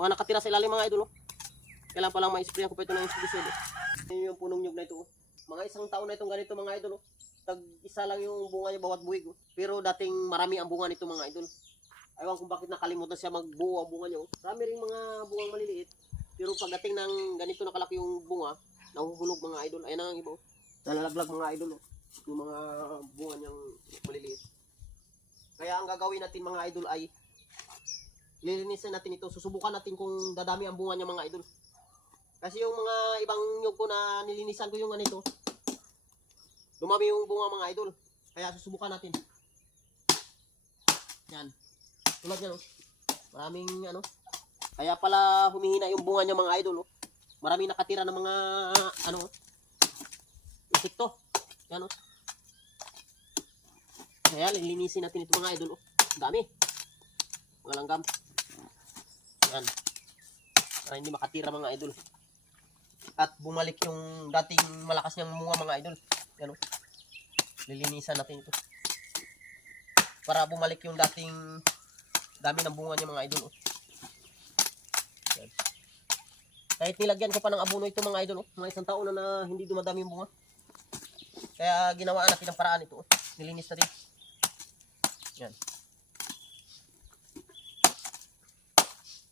Mga nakatira sa ilalim mga idol. Kailan pa lang ma-sprayan ko pa ito ng insecticide. Yung punong nyug na ito. Mga isang taon na itong ganito mga idol. Tag-isa lang yung bunga niya bawat buwig. Pero dating marami ang bunga nito mga idol. Ewan kung bakit nakalimutan siya magbuo ang bunga niya. Marami rin mga bungang maliliit. Pero pagdating ng ganito nakalaki yung bunga, nahuhulog mga idol. Ayan ang iba. Nalalaglag mga idol. Yung mga bunga niyang maliliit. Kaya ang gagawin natin mga idol ay lilinisin natin ito. Susubukan natin kung dadami ang bunga niya mga idol. Kasi yung mga ibang nyug ko na nilinisan ko yung ganito, dumami yung bunga mga idol. Kaya susubukan natin. Yan. Tulad yan, oh. Maraming ano. Kaya pala humihina yung bunga niya mga idol, oh. Maraming nakatira ng mga ano, insekto. Yan, oh. Kaya lilinisin natin ito mga idol, oh. Dami. Mga langgam. Yan. Para hindi makatira mga idol. At bumalik yung dating malakas niyang bunga mga idol. Yan, oh. Lilinisan natin ito. Para bumalik yung dating dami ng bunga niya mga idol, oh. Yan. Kahit nilagyan ko pa ng abono ito mga idol, oh. Mga isang taon na hindi dumadami yung bunga. Kaya ginawa natin ang paraan ito, oh. Nilinis natin. Yan.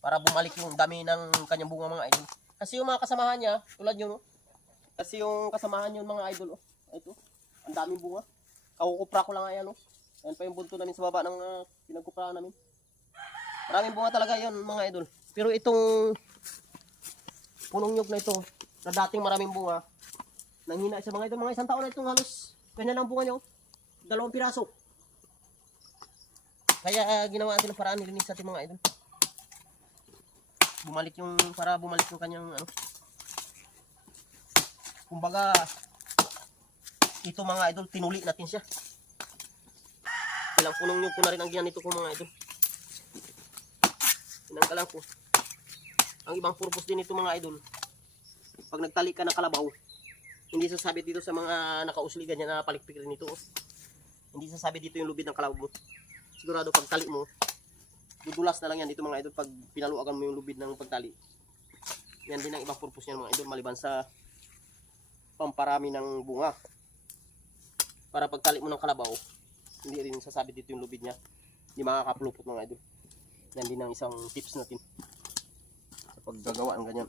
Para bumalik yung dami ng kanyang bunga mga idol. Kasi yung mga kasamahan niya, tulad yun, oh. Kasi yung kasamahan yun mga idol, oh. Ito, ang daming bunga. Kakukupra ko lang ayan, oh. Ayan pa yung bunto namin sa baba ng pinagkuprahan namin. Maraming bunga talaga yun mga idol. Pero itong punong nyug na ito, na dating maraming bunga, nanghina sa mga idol. Mga isang taon na itong halos, ganyan lang bunga nyo, 2 piraso. Kaya ginawa natin ang paraan, nilinis natin mga idol. Bumalik yung, para bumalik yung kanyang ano. Kumbaga, ito mga idol, tinuli natin siya. Ilang punong nyug ko na rin ang ginanito ko mga idol. Tinanggalan ko. Ang ibang purpose din ito mga idol, pag nagtali ka ng kalabaw, hindi sasabit dito sa mga nakausligan niya na palikpik rin ito, oh. Hindi sasabit dito yung lubid ng kalabaw mo. Sigurado pag tali mo, dudulas na lang yan dito mga idol pag pinaluagan mo yung lubid ng pagtali. Yan din ang ibang purpose niya mga idol, maliban sa pamparami ng bunga. Para pagtali mo ng kalabaw, hindi rin sasabit dito yung lubid niya. Hindi makakapulupot mga idol. Yan din ang isang tips natin sa paggagawa ng ganyan.